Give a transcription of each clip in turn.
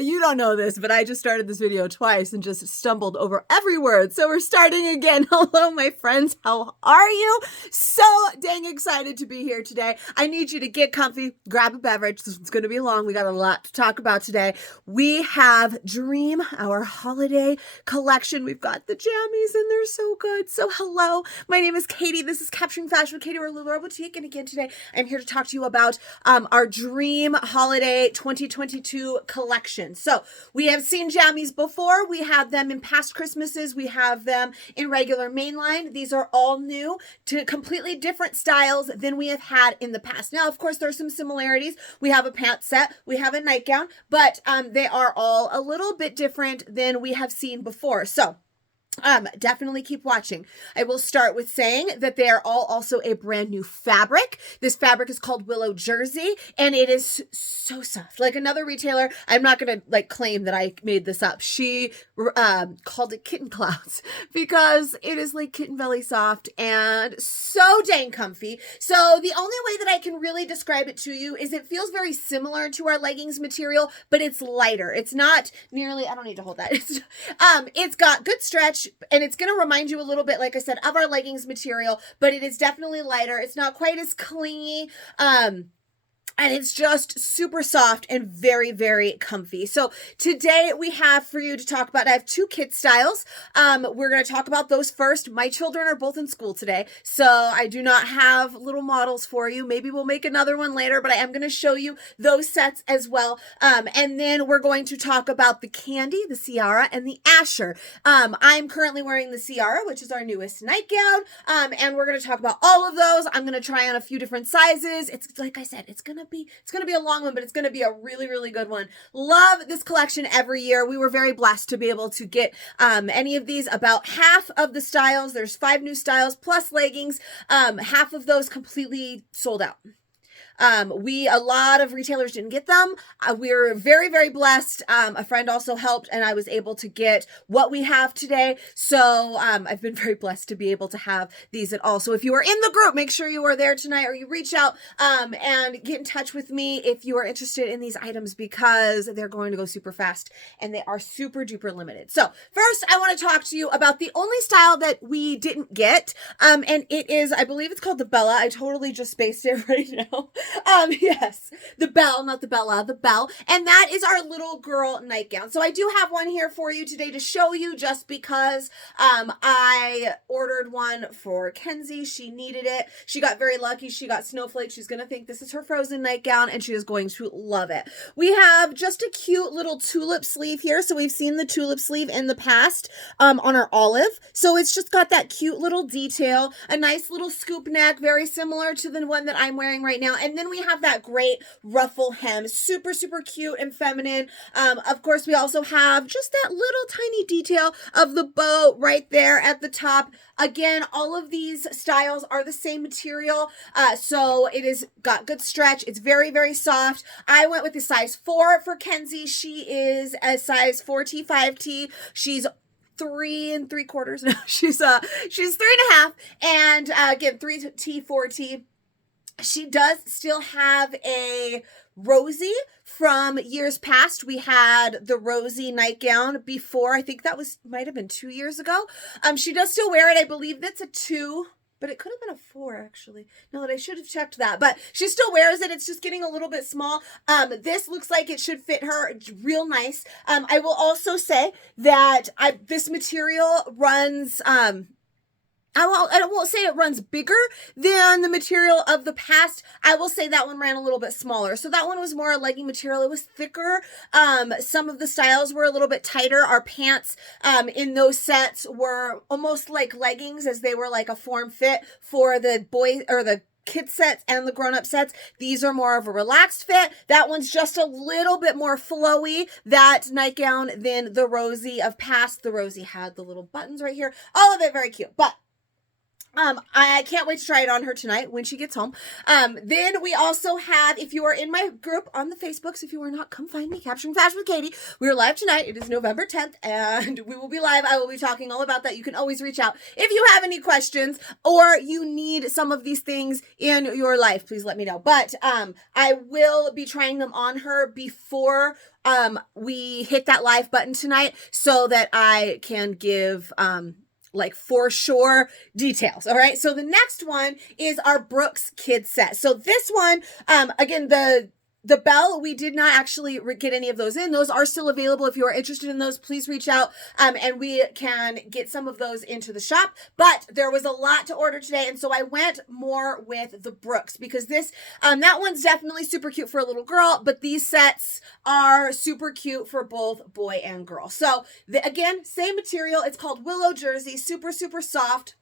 You don't know this, but I just started this video twice and just stumbled over every word. So we're starting again. Hello, my friends. How are you? So dang excited to be here today. I need you to get comfy, grab a beverage. This one's going to be long. We got a lot to talk about today. We have Dream, our holiday collection. We've got the jammies and they're so good. So hello, my name is Katie. This is Capturing Fashion with Katie, or Lula Boutique. And again, today I'm here to talk to you about our Dream Holiday 2022 collection. So we have seen jammies before. We have them in past Christmases. We have them in regular mainline. These are all new to completely different styles than we have had in the past. Now, of course, there are some similarities. We have a pants set, we have a nightgown, but they are all a little bit different than we have seen before. So definitely keep watching. I will start with saying that they are all also a brand new fabric. This fabric is called Willow Jersey, and it is so soft. Like another retailer, I'm not going to claim that I made this up. She called it kitten clouds because it is like kitten belly soft and so dang comfy. So the only way that I can really describe it to you is it feels very similar to our leggings material, but it's lighter. It's not nearly, I don't need to hold that. It's got good stretch, and it's going to remind you a little bit, like I said, of our leggings material, but it is definitely lighter. It's not quite as clingy. And it's just super soft and very, very comfy. So today we have for you to talk about, I have two kid styles. We're going to talk about those first. My children are both in school today, so I do not have little models for you. Maybe we'll make another one later, but I am going to show you those sets as well. And then we're going to talk about the Candy, the Ciara, and the Asher. I'm currently wearing the Ciara, which is our newest nightgown. And we're going to talk about all of those. I'm going to try on a few different sizes. It's like I said, it's going to be a long one, but it's going to be a really, really good one. Love this collection every year. We were very blessed to be able to get any of these. About half of the styles, there's 5 new styles plus leggings. Half of those completely sold out. A lot of retailers didn't get them. We were very, very blessed. A friend also helped, and I was able to get what we have today. So, I've been very blessed to be able to have these at all. So if you are in the group, make sure you are there tonight, or you reach out, and get in touch with me if you are interested in these items, because they're going to go super fast and they are super duper limited. So first, I want to talk to you about the only style that we didn't get. And it is, I believe it's called the Bella. I totally just spaced it right now. Yes, the Belle, not the Bella, the Belle. And that is our little girl nightgown. So I do have one here for you today to show you, just because I ordered one for Kenzie. She needed it. She got very lucky. She got snowflake. She's going to think this is her Frozen nightgown, and she is going to love it. We have just a cute little tulip sleeve here. So we've seen the tulip sleeve in the past on our olive. So it's just got that cute little detail, a nice little scoop neck, very similar to the one that I'm wearing right now. And then we have that great ruffle hem, super, super cute and feminine. Of course, we also have just that little tiny detail of the bow right there at the top. Again, all of these styles are the same material, so it is got good stretch. It's very, very soft. I went with the size 4 for Kenzie. She is a size 4T, 5T. She's 3 3/4. No, she's 3.5, and again, 3T, 4T. She does still have a Rosie from years past. We had the Rosie nightgown before. I think that might have been 2 years ago. She does still wear it. I believe that's a 2, but it could have been a 4 actually. No, that I should have checked that, but she still wears it. It's just getting a little bit small. This looks like it should fit her real nice. I will also say that this material runs, I won't say it runs bigger than the material of the past. I will say that one ran a little bit smaller. So that one was more a legging material. It was thicker. Some of the styles were a little bit tighter. Our pants in those sets were almost like leggings, as they were like a form fit for the boy or the kid sets and the grown-up sets. These are more of a relaxed fit. That one's just a little bit more flowy, that nightgown, than the Rosie of past. The Rosie had the little buttons right here. All of it very cute. But I can't wait to try it on her tonight when she gets home. Then we also have, if you are in my group on the Facebooks, if you are not, come find me, Capturing Fashion with Katie. We are live tonight. It is November 10th, and we will be live. I will be talking all about that. You can always reach out if you have any questions or you need some of these things in your life. Please let me know. But I will be trying them on her before we hit that live button tonight so that I can give like for sure details. All right. So the next one is our Brookes kid set. So this one, again, the Belle, we did not actually get any of those in. Those are still available. If you are interested in those, please reach out and we can get some of those into the shop. But there was a lot to order today, and so I went more with the Brookes because this, that one's definitely super cute for a little girl, but these sets are super cute for both boy and girl. So again, same material. It's called Willow Jersey, super, super soft.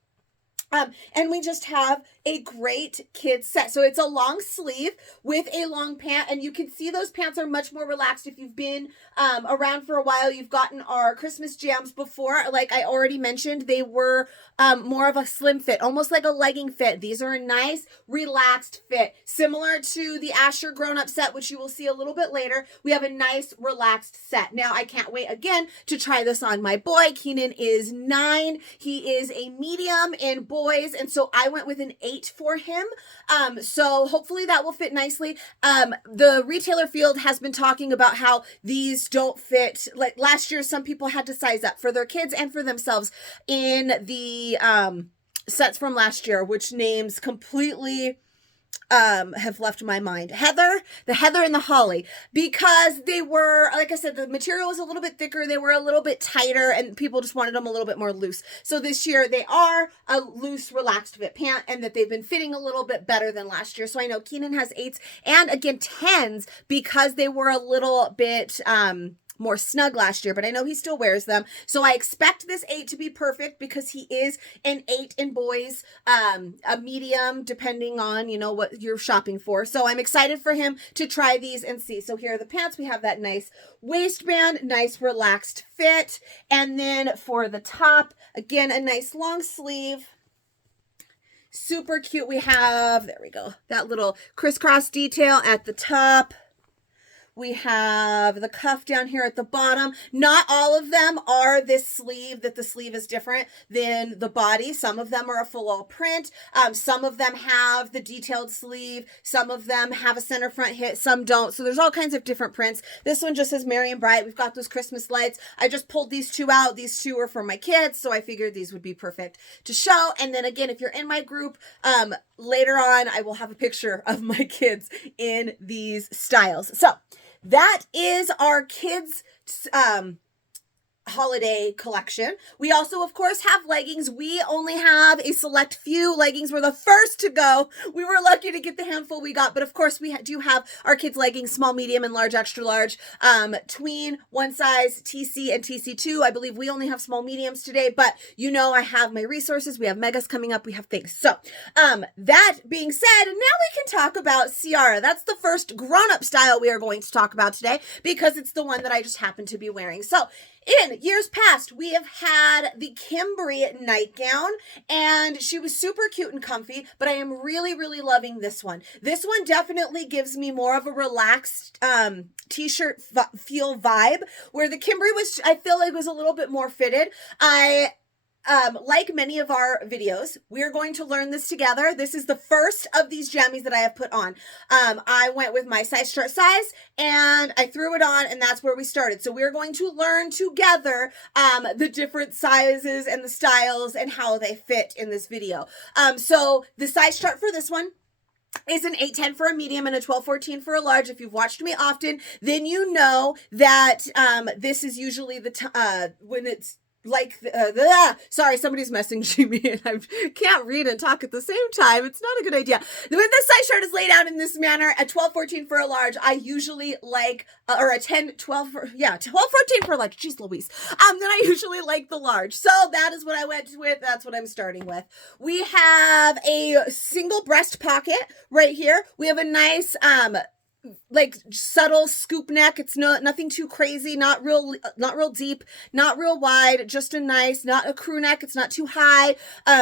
And we just have a great kid set. So it's a long sleeve with a long pant, and you can see those pants are much more relaxed. If you've been around for a while, you've gotten our Christmas jams before. Like I already mentioned, they were more of a slim fit, almost like a legging fit. These are a nice, relaxed fit, similar to the Asher grown-up set, which you will see a little bit later. We have a nice, relaxed set. Now, I can't wait again to try this on my boy. Keenan is 9. He is a medium in boys, and so I went with an 8 for him. So hopefully that will fit nicely. The retailer field has been talking about how these don't fit. Like last year, some people had to size up for their kids and for themselves in the sets from last year, which names completely have left my mind. The Heather and the Holly, because they were, like I said, the material was a little bit thicker. They were a little bit tighter and people just wanted them a little bit more loose. So this year they are a loose, relaxed fit pant, and that they've been fitting a little bit better than last year. So I know Keenan has 8s and again 10s because they were a little bit, more snug last year, but I know he still wears them. So I expect this 8 to be perfect because he is an 8 in boys, a medium, depending on, you know, what you're shopping for. So I'm excited for him to try these and see. So here are the pants. We have that nice waistband, nice relaxed fit. And then for the top, again, a nice long sleeve. Super cute. We have, there we go, that little crisscross detail at the top. We have the cuff down here at the bottom. Not all of them are this sleeve, that the sleeve is different than the body. Some of them are a full all print. Some of them have the detailed sleeve. Some of them have a center front hit. Some don't. So there's all kinds of different prints. This one just says Merry and Bright. We've got those Christmas lights. I just pulled these 2 out. These 2 are for my kids, so I figured these would be perfect to show. And then again, if you're in my group, later on, I will have a picture of my kids in these styles. So that is our kids' holiday collection. We also, of course, have leggings. We only have a select few. Leggings were the first to go. We were lucky to get the handful we got, but of course we do have our kids' leggings, small, medium, and large, extra large, tween, one size, TC, and TC2. I believe we only have small mediums today, but you know I have my resources. We have megas coming up. We have things. So that being said, now we can talk about Ciara. That's the first grown-up style we are going to talk about today because it's the one that I just happen to be wearing. So in years past, we have had the Kimberly nightgown, and she was super cute and comfy, but I am really, really loving this one. This one definitely gives me more of a relaxed t-shirt feel vibe, where the Kimberly was, I feel like, was a little bit more fitted. Like many of our videos, we are going to learn this together. This is the first of these jammies that I have put on. I went with my size chart size and I threw it on, and that's where we started. So we're going to learn together the different sizes and the styles and how they fit in this video. So the size chart for this one is an 8-10 for a medium and a 12-14 for a large. If you've watched me often, then you know that this is usually the when it's like, sorry, somebody's messaging me and I can't read and talk at the same time. It's not a good idea. When this size chart is laid out in this manner, a 12-14 for a large, I usually like, or a 10-12 for, 12-14 for a large. Jeez Louise. Then I usually like the large. So that is what I went with. That's what I'm starting with. We have a single breast pocket right here. We have a nice, like subtle scoop neck. It's nothing too crazy, not real deep, not real wide, just a nice, not a crew neck. It's not too high.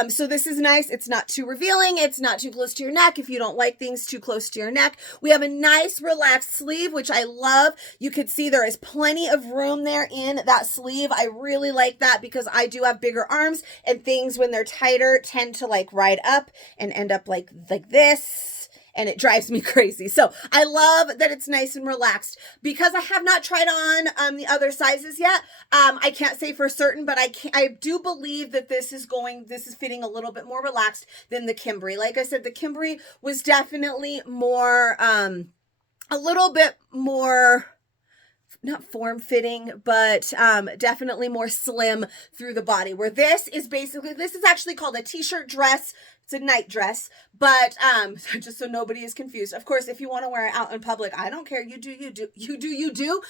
So this is nice. It's not too revealing. It's not too close to your neck if you don't like things too close to your neck. We have a nice relaxed sleeve, which I love. You could see there is plenty of room there in that sleeve. I really like that because I do have bigger arms, and things when they're tighter tend to like ride up and end up like this. And it drives me crazy. So I love that it's nice and relaxed. Because I have not tried on the other sizes yet, I can't say for certain, but I do believe that this is fitting a little bit more relaxed than the Kimberly. Like I said, the Kimberly was definitely more, a little bit more, not form-fitting, but definitely more slim through the body, where this is actually called a t-shirt dress. It's a night dress, but just so nobody is confused. Of course, if you want to wear it out in public, I don't care. You do, you do, you do, you do,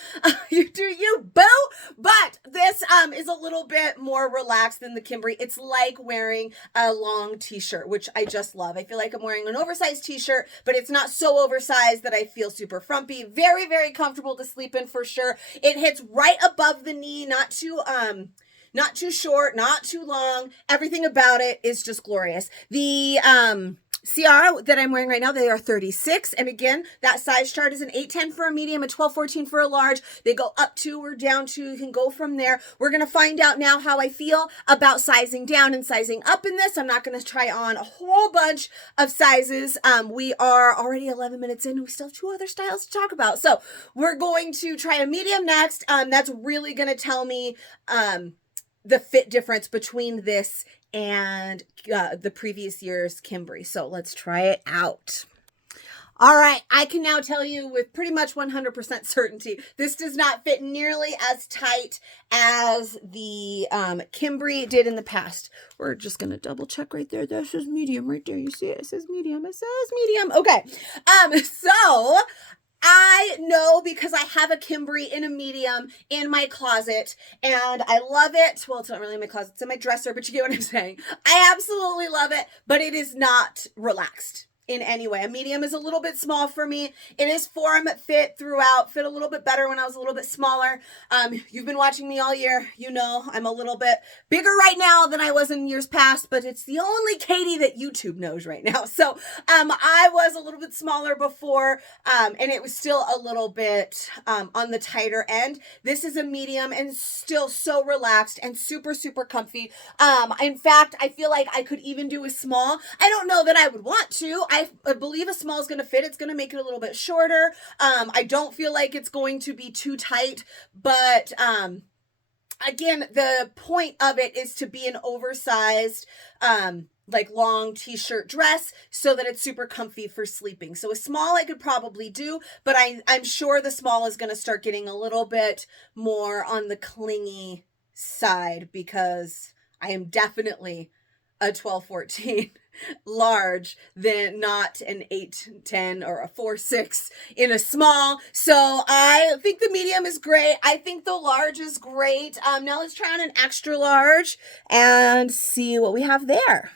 you do, you boo. But this is a little bit more relaxed than the Kimberly. It's like wearing a long t-shirt, which I just love. I feel like I'm wearing an oversized t-shirt, but it's not so oversized that I feel super frumpy. Very, very comfortable to sleep in for sure. It hits right above the knee, not too short, not too long. Everything about it is just glorious. The Ciara that I'm wearing right now, they are 36. And again, that size chart is an 8-10 for a medium, a 12-14 for a large. They go up to or down to. You can go from there. We're going to find out now how I feel about sizing down and sizing up in this. I'm not going to try on a whole bunch of sizes. We are already 11 minutes in. We still have 2 other styles to talk about. So we're going to try a medium next. That's really going to tell me the fit difference between this and the previous year's Kimberly. So let's try it out. All right, I can now tell you with pretty much 100% certainty, this does not fit nearly as tight as the Kimberly did in the past. We're just going to double check right there. That says medium right there. You see it? It says medium. It says medium. Okay, so I know because I have a Kimberly in a medium in my closet and I love it. Well, it's not really in my closet, it's in my dresser, but you get what I'm saying. I absolutely love it, but it is not relaxed in any way. A medium is a little bit small for me. It is form fit throughout, fit a little bit better when I was a little bit smaller. You've been watching me all year. You know, I'm a little bit bigger right now than I was in years past, but it's the only Katie that YouTube knows right now. So, I was a little bit smaller before, and it was still a little bit, on the tighter end. This is a medium and still so relaxed and super, super comfy. In fact, I feel like I could even do a small. I don't know that I would want to. I believe a small is going to fit. It's going to make it a little bit shorter. I don't feel like it's going to be too tight, but again, the point of it is to be an oversized, like long t-shirt dress so that it's super comfy for sleeping. So a small I could probably do, but I'm sure the small is going to start getting a little bit more on the clingy side because I am definitely a 12-14 large, than not an 8-10 or a 4-6 in a small. So I think the medium is great. I think the large is great. Now let's try on an extra large and see what we have there.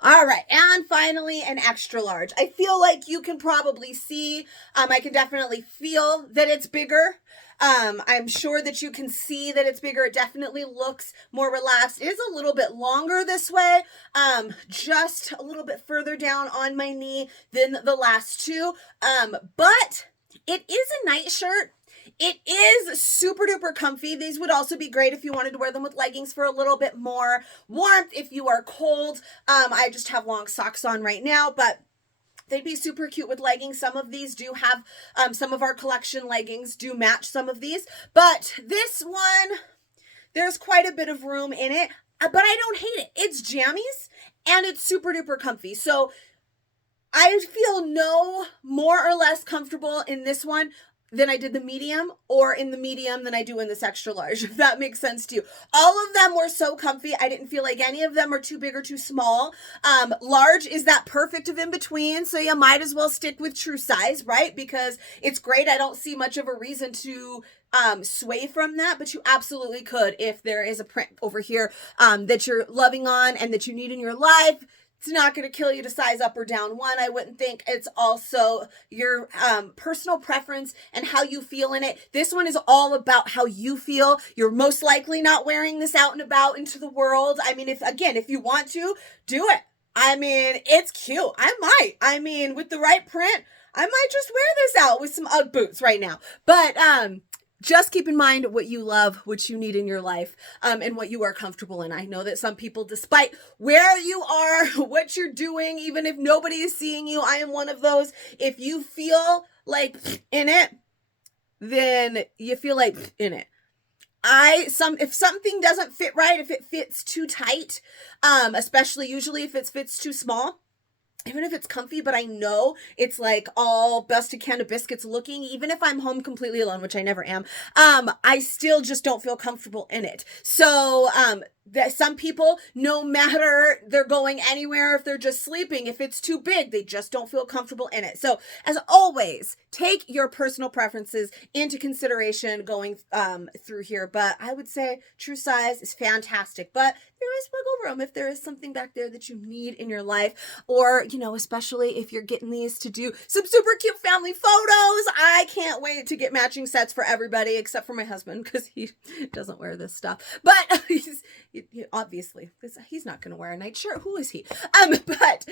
All right, and finally an extra large. I feel like you can probably see, I can definitely feel that it's bigger. I'm sure that you can see that it's bigger. It definitely looks more relaxed. It is a little bit longer this way, just a little bit further down on my knee than the last two. But it is a night shirt. It is super duper comfy. These would also be great if you wanted to wear them with leggings for a little bit more warmth. If you are cold, I just have long socks on right now, but they'd be super cute with leggings. Some of these do have, some of our collection leggings do match some of these, but this one, there's quite a bit of room in it, but I don't hate it. It's jammies and it's super duper comfy. So I feel no more or less comfortable in this one than I did the medium, or in the medium than I do in this extra large, if that makes sense to you. All of them were so comfy. I didn't feel like any of them are too big or too small. Large is that perfect of in between, so you might as well stick with true size, right? Because it's great. I don't see much of a reason to sway from that, but you absolutely could if there is a print over here that you're loving on and that you need in your life. It's not going to kill you to size up or down one, I wouldn't think. It's also your personal preference and how you feel in it. This one is all about how you feel. You're most likely not wearing this out and about into the world. I mean, if you want to, do it. I mean, it's cute. I might. I mean, with the right print, I might just wear this out with some Ugg boots right now. But just keep in mind what you love, what you need in your life, and what you are comfortable in. I know that some people, despite where you are, what you're doing, even if nobody is seeing you, I am one of those. If you feel like in it, then you feel like in it. If something doesn't fit right, if it fits too tight, especially usually if it fits too small, even if it's comfy, but I know it's like all busted can of biscuits looking, even if I'm home completely alone, which I never am, I still just don't feel comfortable in it. So, that some people, no matter they're going anywhere, if they're just sleeping, if it's too big, they just don't feel comfortable in it. So as always, take your personal preferences into consideration going through here. But I would say true size is fantastic, but there is wiggle room if there is something back there that you need in your life, or, you know, especially if you're getting these to do some super cute family photos. I can't wait to get matching sets for everybody except for my husband, because he doesn't wear this stuff. But obviously he's not going to wear a nightshirt. Who is he? But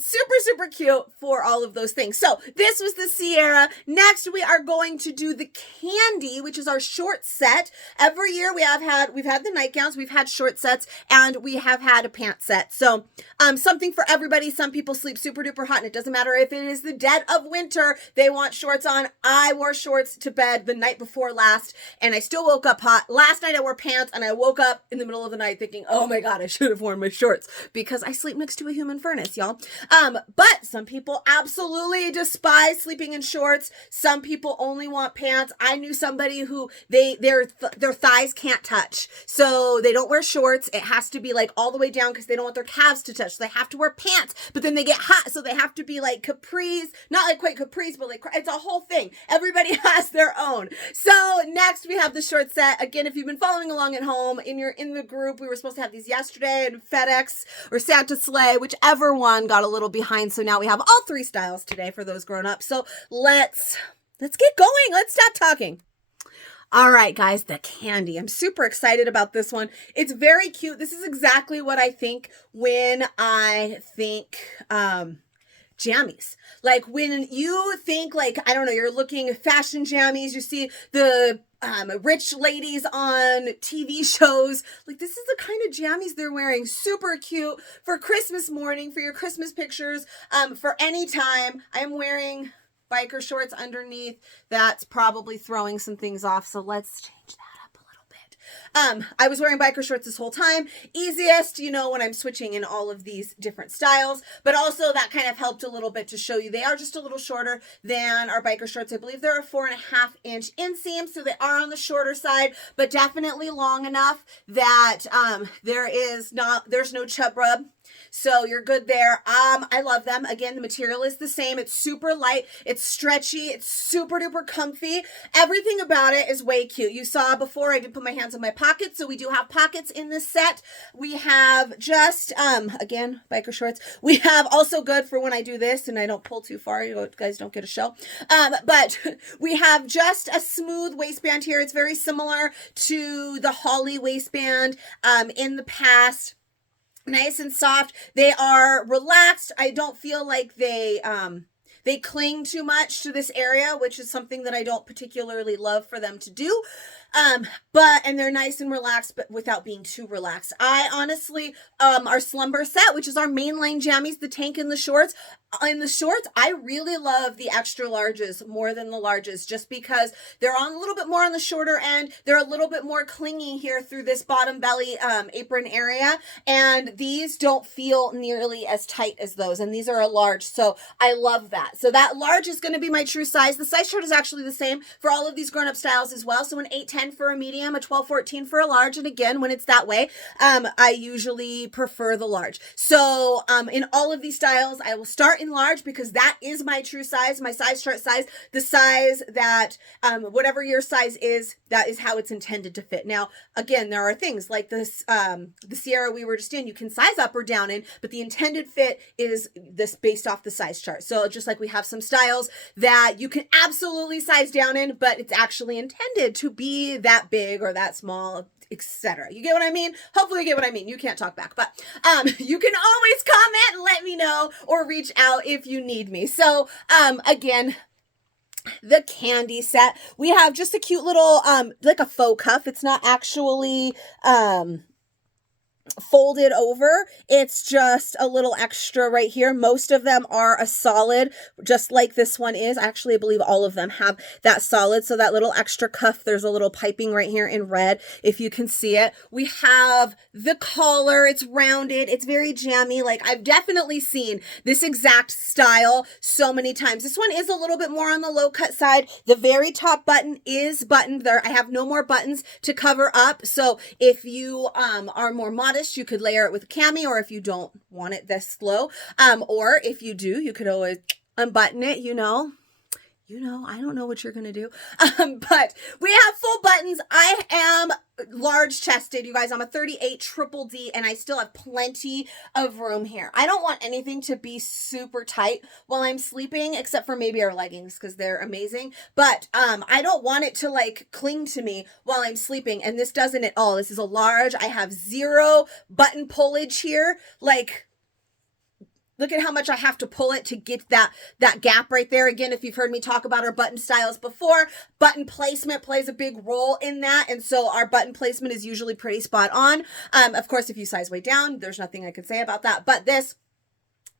super cute for all of those things. So this was the Ciara. Next we are going to do the candy, which is our short set. Every year we've had the nightgowns, we've had short sets, and we have had a pant set. So something for everybody. Some people sleep super duper hot, and it doesn't matter if it is the dead of winter, they want shorts on. I wore shorts to bed the night before last, and I still woke up hot. Last night I wore pants, and I woke up in the middle of the night thinking, oh my God, I should have worn my shorts, because I sleep next to a human furnace, y'all. But some people absolutely despise sleeping in shorts. Some people only want pants. I knew somebody who their thighs can't touch, so they don't wear shorts. It has to be like all the way down because they don't want their calves to touch. So they have to wear pants, but then they get hot, so they have to be like capris, not like quite capris, but like it's a whole thing. Everybody has their own. So next we have the short set. Again, if you've been following along at home in the group, we were supposed to have these yesterday, and FedEx or Santa Sleigh, whichever one got a little behind. So now we have all three styles today for those grown ups. So let's get going. Let's stop talking. All right, guys, the candy. I'm super excited about this one. It's very cute. This is exactly what I think when I think jammies. Like when you think, like, I don't know, you're looking at fashion jammies, you see the rich ladies on TV shows. Like, this is the kind of jammies they're wearing. Super cute for Christmas morning, for your Christmas pictures, for any time. I'm wearing biker shorts underneath. That's probably throwing some things off, so let's change that up a little bit. I was wearing biker shorts this whole time. Easiest, you know, when I'm switching in all of these different styles, but also that kind of helped a little bit to show you they are just a little shorter than our biker shorts. I believe they're a 4.5-inch inseam, so they are on the shorter side, but definitely long enough that there's no chub rub. So you're good there. I love them. Again, the material is the same. It's super light. It's stretchy. It's super duper comfy. Everything about it is way cute. You saw before I did put my hands in my pockets. So we do have pockets in this set. We have just, again, biker shorts. We have also good for when I do this and I don't pull too far. You guys don't get a show. But we have just a smooth waistband here. It's very similar to the Holly waistband in the past. Nice and soft. They are relaxed. I don't feel like they cling too much to this area, which is something that I don't particularly love for them to do. And they're nice and relaxed, but without being too relaxed. I honestly, our slumber set, which is our mainline jammies, the tank and the shorts. In the shorts, I really love the extra larges more than the larges, just because they're on a little bit more on the shorter end. They're a little bit more clingy here through this bottom belly apron area, and these don't feel nearly as tight as those, and these are a large, so I love that. that. So that large is going to be my true size. The size chart is actually the same for all of these grown-up styles as well. So an 8-10 for a medium, a 12-14 for a large. And again, when it's that way, I usually prefer the large. So in all of these styles, I will start in large because that is my true size, my size chart size, the size that whatever your size is, that is how it's intended to fit. Now, again, there are things like this, the Ciara we were just in, you can size up or down in, but the intended fit is this based off the size chart. So just like we have some styles that you can absolutely size down in, but it's actually intended to be that big or that small, etc. You get what I mean? Hopefully you get what I mean. You can't talk back, but you can always comment and let me know or reach out if you need me. So again, the candy set, we have just a cute little like a faux cuff. It's not actually folded over. It's just a little extra right here. Most of them are a solid, just like this one is. Actually, I believe all of them have that solid. So that little extra cuff, there's a little piping right here in red, if you can see it. We have the collar. It's rounded. It's very jammy. Like, I've definitely seen this exact style so many times. This one is a little bit more on the low cut side. The very top button is buttoned there. I have no more buttons to cover up. So if you are more modest, you could layer it with a cami, or if you don't want it this low, or if you do, you could always unbutton it, you know, I don't know what you're going to do. But we have full buttons. I am large chested, you guys. I'm a 38 triple D, and I still have plenty of room here. I don't want anything to be super tight while I'm sleeping, except for maybe our leggings, because they're amazing. But I don't want it to like cling to me while I'm sleeping, and this doesn't at all. This is a large. I have zero button pullage here. Like, look at how much I have to pull it to get that gap right there. Again, if you've heard me talk about our button styles before, button placement plays a big role in that. And so our button placement is usually pretty spot on. Of course, if you size way down, there's nothing I can say about that. But this,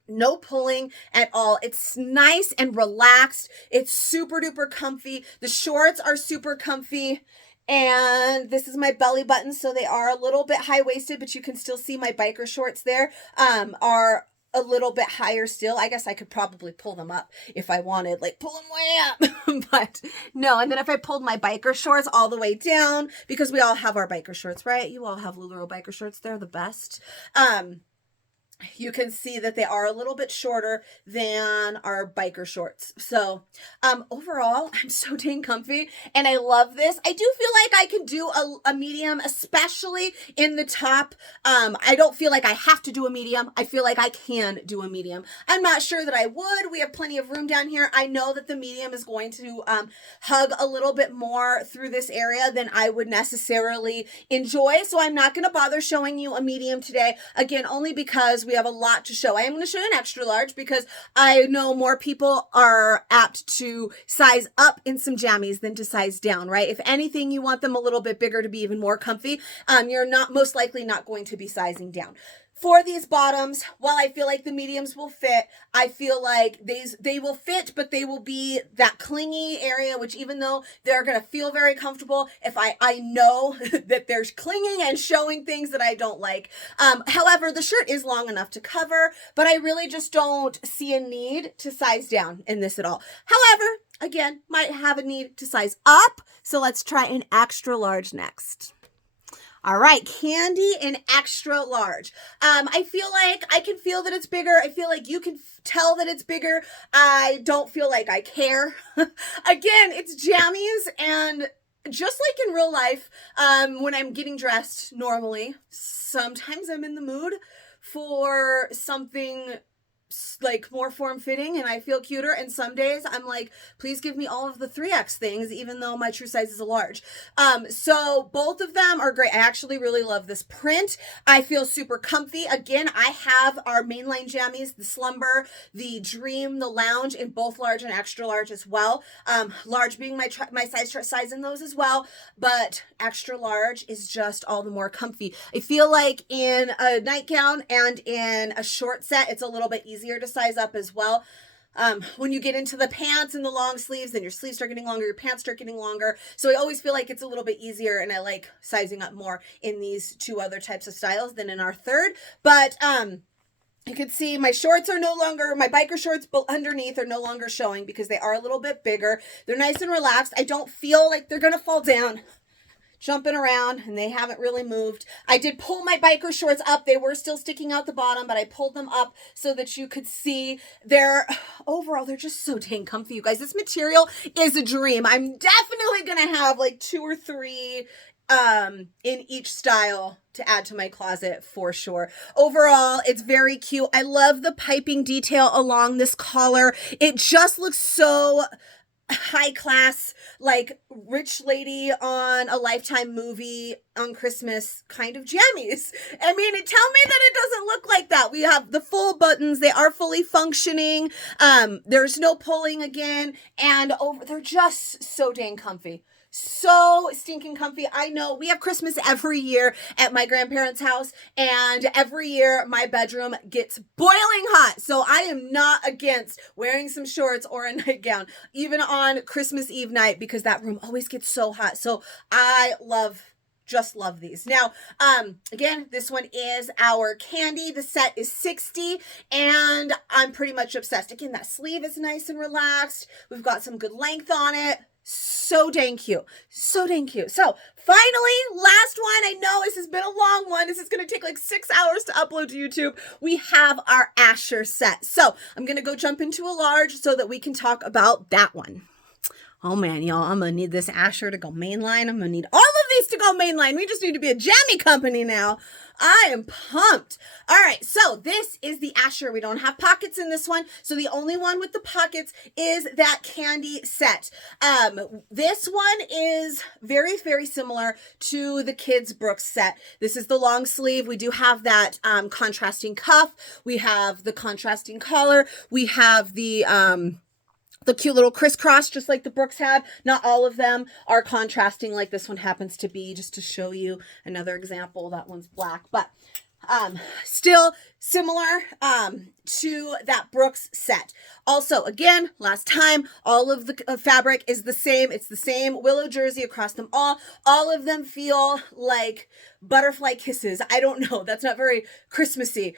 no pulling at all. It's nice and relaxed. It's super duper comfy. The shorts are super comfy. And this is my belly button. So they are a little bit high-waisted, but you can still see my biker shorts there are a little bit higher still. I guess I could probably pull them up if I wanted, like pull them way up, but no. And then if I pulled my biker shorts all the way down, because we all have our biker shorts, right? You all have LuLaRoe biker shorts. They're the best. You can see that they are a little bit shorter than our biker shorts. So overall, I'm so dang comfy and I love this. I do feel like I can do a medium, especially in the top. I don't feel like I have to do a medium. I feel like I can do a medium. I'm not sure that I would. We have plenty of room down here. I know that the medium is going to hug a little bit more through this area than I would necessarily enjoy. So I'm not going to bother showing you a medium today. Again, only because we have a lot to show. I am going to show you an extra large because I know more people are apt to size up in some jammies than to size down, right? If anything, you want them a little bit bigger to be even more comfy. You're not most likely not going to be sizing down. For these bottoms, while I feel like the mediums will fit, I feel like they will fit, but they will be that clingy area, which even though they're going to feel very comfortable, if I know that there's clinging and showing things that I don't like. However, the shirt is long enough to cover, but I really just don't see a need to size down in this at all. However, again, might have a need to size up. So let's try an extra large next. All right, candy in extra large. I feel like I can feel that it's bigger. I feel like you can tell that it's bigger. I don't feel like I care. Again, it's jammies, and just like in real life, when I'm getting dressed normally, sometimes I'm in the mood for something like more form-fitting and I feel cuter, and some days I'm like, please give me all of the 3X things, even though my true size is a large. So both of them are great. I actually really love this print. I feel super comfy. Again, I have our mainline jammies, the Slumber, the Dream, the Lounge in both large and extra large as well. Large being my size in those as well, but extra large is just all the more comfy. I feel like in a nightgown and in a short set, it's a little bit easier to size up as well. When you get into the pants and the long sleeves, then your sleeves start getting longer, your pants start getting longer. So I always feel like it's a little bit easier, and I like sizing up more in these two other types of styles than in our third. But You can see my shorts are no longer, my biker shorts underneath are no longer showing because they are a little bit bigger. They're nice and relaxed. I don't feel like they're going to fall down jumping around, and they haven't really moved. I did pull my biker shorts up. They were still sticking out the bottom, but I pulled them up so that you could see. Overall, they're just so dang comfy, you guys. This material is a dream. I'm definitely going to have like 2 or 3 in each style to add to my closet for sure. Overall, it's very cute. I love the piping detail along this collar. It just looks so high class, like rich lady on a Lifetime movie on Christmas kind of jammies. I mean, tell me that it doesn't look like that. We have the full buttons. They are fully functioning. There's no pulling again, and they're just so dang comfy. So stinking comfy. I know we have Christmas every year at my grandparents' house, and every year my bedroom gets boiling hot. So I am not against wearing some shorts or a nightgown, even on Christmas Eve night, because that room always gets so hot. So I just love these. Now, again, this one is our candy. The set is 60, and I'm pretty much obsessed. Again, that sleeve is nice and relaxed. We've got some good length on it. So dang cute. So dang cute. So finally, last one. I know this has been a long one. This is going to take like 6 hours to upload to YouTube. We have our Asher set. So I'm going to go jump into a large so that we can talk about that one. Oh man, y'all, I'm going to need this Asher to go mainline. I'm going to need all of these to go mainline. We just need to be a jammy company now. I am pumped. All right, so this is the Asher. We don't have pockets in this one, so the only one with the pockets is that candy set. This one is very, very similar to the kids' Brookes set. This is the long sleeve. We do have that contrasting cuff. We have the contrasting collar. We have the cute little crisscross, just like the Brookes had. Not all of them are contrasting like this one happens to be, just to show you another example. That one's black, but still similar to that Brookes set. Also, again, last time, all of the fabric is the same. It's the same willow jersey across them all. All of them feel like butterfly kisses. I don't know. That's not very Christmassy.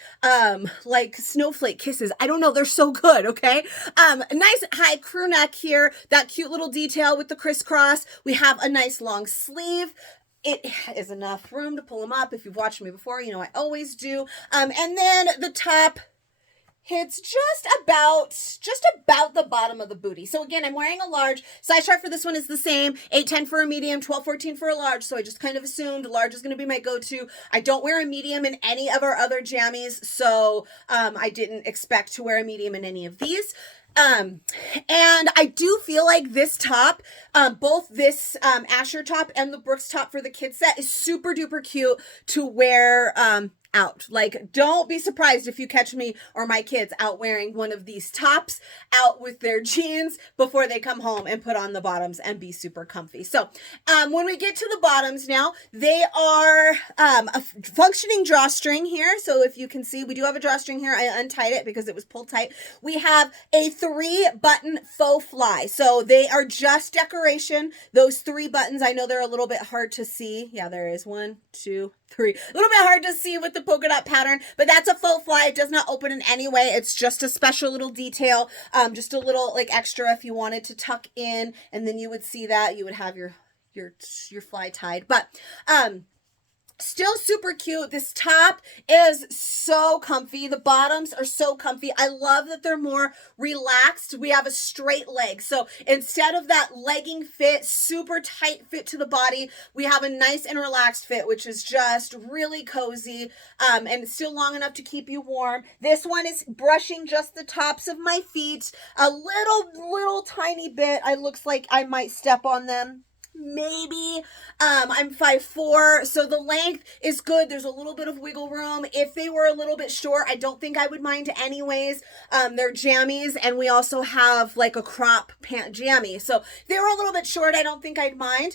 Like snowflake kisses. I don't know. They're so good. Okay. Nice high crew neck here. That cute little detail with the crisscross. We have a nice long sleeve. It is enough room to pull them up. If you've watched me before, you know I always do. And then the top hits just about the bottom of the booty. So again, I'm wearing a large. Size chart for this one is the same. 8-10 for a medium, 12-14 for a large. So I just kind of assumed large is going to be my go-to. I don't wear a medium in any of our other jammies, so I didn't expect to wear a medium in any of these. And I do feel like this top, both this Asher top and the Brookes top for the kids set is super duper cute to wear out. Like, don't be surprised if you catch me or my kids out wearing one of these tops out with their jeans before they come home and put on the bottoms and be super comfy. So when we get to the bottoms now, they are a functioning drawstring here. So if you can see, we do have a drawstring here. I untied it because it was pulled tight. We have a 3-button faux fly. So they are just decoration. Those 3 buttons, I know they're a little bit hard to see. Yeah, there is 1, 2, 3. A little bit hard to see with the polka dot pattern, but that's a faux fly. It does not open in any way. It's just a special little detail, just a little like extra if you wanted to tuck in, and then you would see that you would have your fly tied. But still super cute. This top is so comfy. The bottoms are so comfy. I love that they're more relaxed. We have a straight leg. So instead of that legging fit, super tight fit to the body, we have a nice and relaxed fit, which is just really cozy. And it's still long enough to keep you warm. This one is brushing just the tops of my feet a little tiny bit. It looks like I might step on them. Maybe. I'm 5'4", so the length is good. There's a little bit of wiggle room. If they were a little bit short, I don't think I would mind anyways. They're jammies, and we also have like a crop pant jammy. So if they were a little bit short, I don't think I'd mind.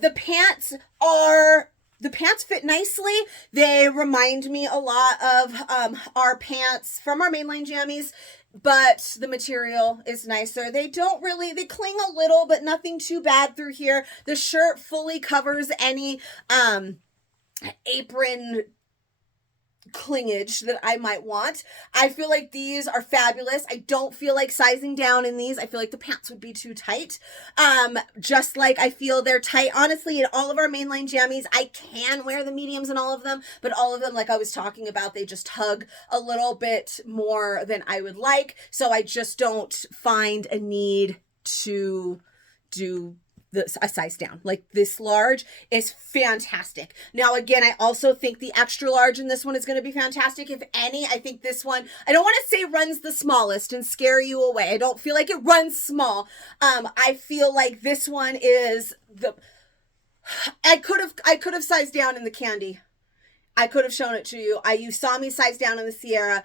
The pants fit nicely. They remind me a lot of our pants from our mainline jammies, but the material is nicer. They cling a little, but nothing too bad through here. The shirt fully covers any apron clingage that I might want. I feel like these are fabulous. I don't feel like sizing down in these. I feel like the pants would be too tight. Just like I feel they're tight. Honestly, in all of our mainline jammies, I can wear the mediums in all of them, but all of them, like I was talking about, they just hug a little bit more than I would like. So I just don't find a need to do a size down. Like this large is fantastic. Now, again, I also think the extra large in this one is going to be fantastic. If any, I think this one, I don't want to say runs the smallest and scare you away. I don't feel like it runs small. I feel like this one is I could have sized down in the candy. I could have shown it to you. You saw me size down in the Ciara.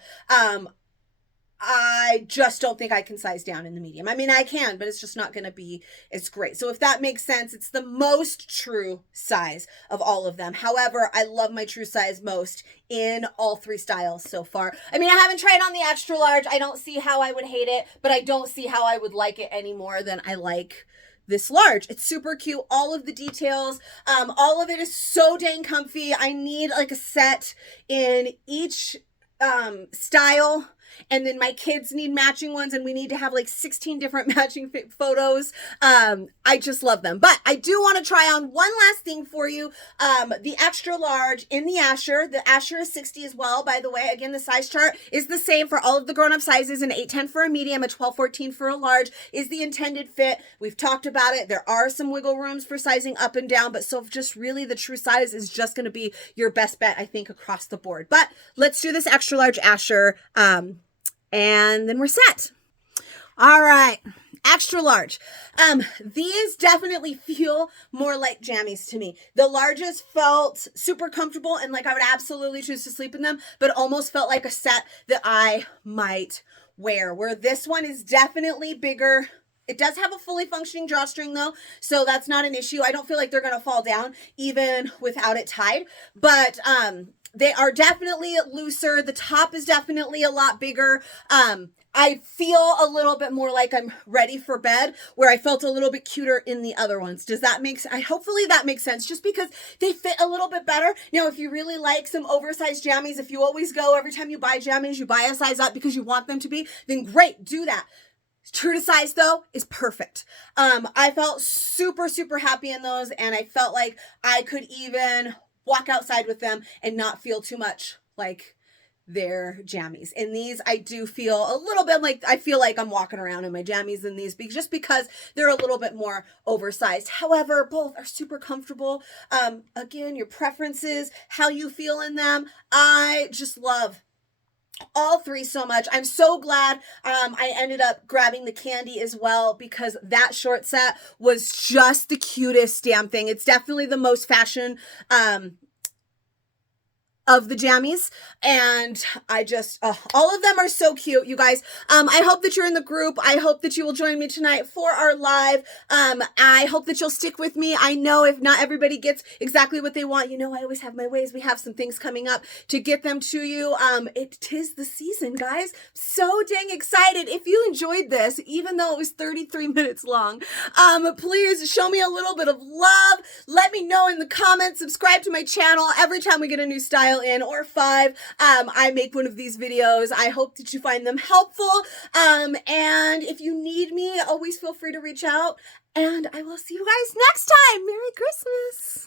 I just don't think I can size down in the medium. I mean, I can, but it's just not going to be as great. So if that makes sense, it's the most true size of all of them. However, I love my true size most in all three styles so far. I mean, I haven't tried on the extra large. I don't see how I would hate it, but I don't see how I would like it any more than I like this large. It's super cute. All of the details, all of it is so dang comfy. I need like a set in each style. And then my kids need matching ones, and we need to have like 16 different matching photos. I just love them. But I do want to try on one last thing for you. The extra large in the Asher. The Asher is 60 as well, by the way. Again, the size chart is the same for all of the grown-up sizes. An 8-10 for a medium, a 12-14 for a large is the intended fit. We've talked about it. There are some wiggle rooms for sizing up and down, but so just really the true size is just going to be your best bet, I think, across the board. But let's do this extra large Asher. And then we're set. All right. Extra large. These definitely feel more like jammies to me. The largest felt super comfortable and like I would absolutely choose to sleep in them, but almost felt like a set that I might wear. Where this one is definitely bigger. It does have a fully functioning drawstring though, so that's not an issue. I don't feel like they're going to fall down even without it tied, but they are definitely looser. The top is definitely a lot bigger. I feel a little bit more like I'm ready for bed, where I felt a little bit cuter in the other ones. Does that make sense? Hopefully that makes sense, just because they fit a little bit better. Now, if you really like some oversized jammies, if you always go, every time you buy jammies, you buy a size up because you want them to be, then great, do that. True to size though is perfect. I felt super, super happy in those, and I felt like I could even walk outside with them and not feel too much like they're jammies. In these, I do feel a little bit like, I feel like I'm walking around in my jammies in these, just because they're a little bit more oversized. However, both are super comfortable. Again, your preferences, how you feel in them. I just love all three so much. I'm so glad I ended up grabbing the candy as well, because that short set was just the cutest damn thing. It's definitely the most fashion of the jammies, and I just all of them are so cute, you guys. I hope that you're in the group. I hope that you will join me tonight for our live. I hope that you'll stick with me. I know if not everybody gets exactly what they want, you know, I always have my ways. We have some things coming up to get them to you. It is the season, guys. So dang excited. If you enjoyed this, even though it was 33 minutes long, please show me a little bit of love. Let me know in the comments. Subscribe to my channel. Every time we get a new style in, or 5, I make one of these videos. I hope that you find them helpful. And if you need me, always feel free to reach out, and I will see you guys next time. Merry Christmas.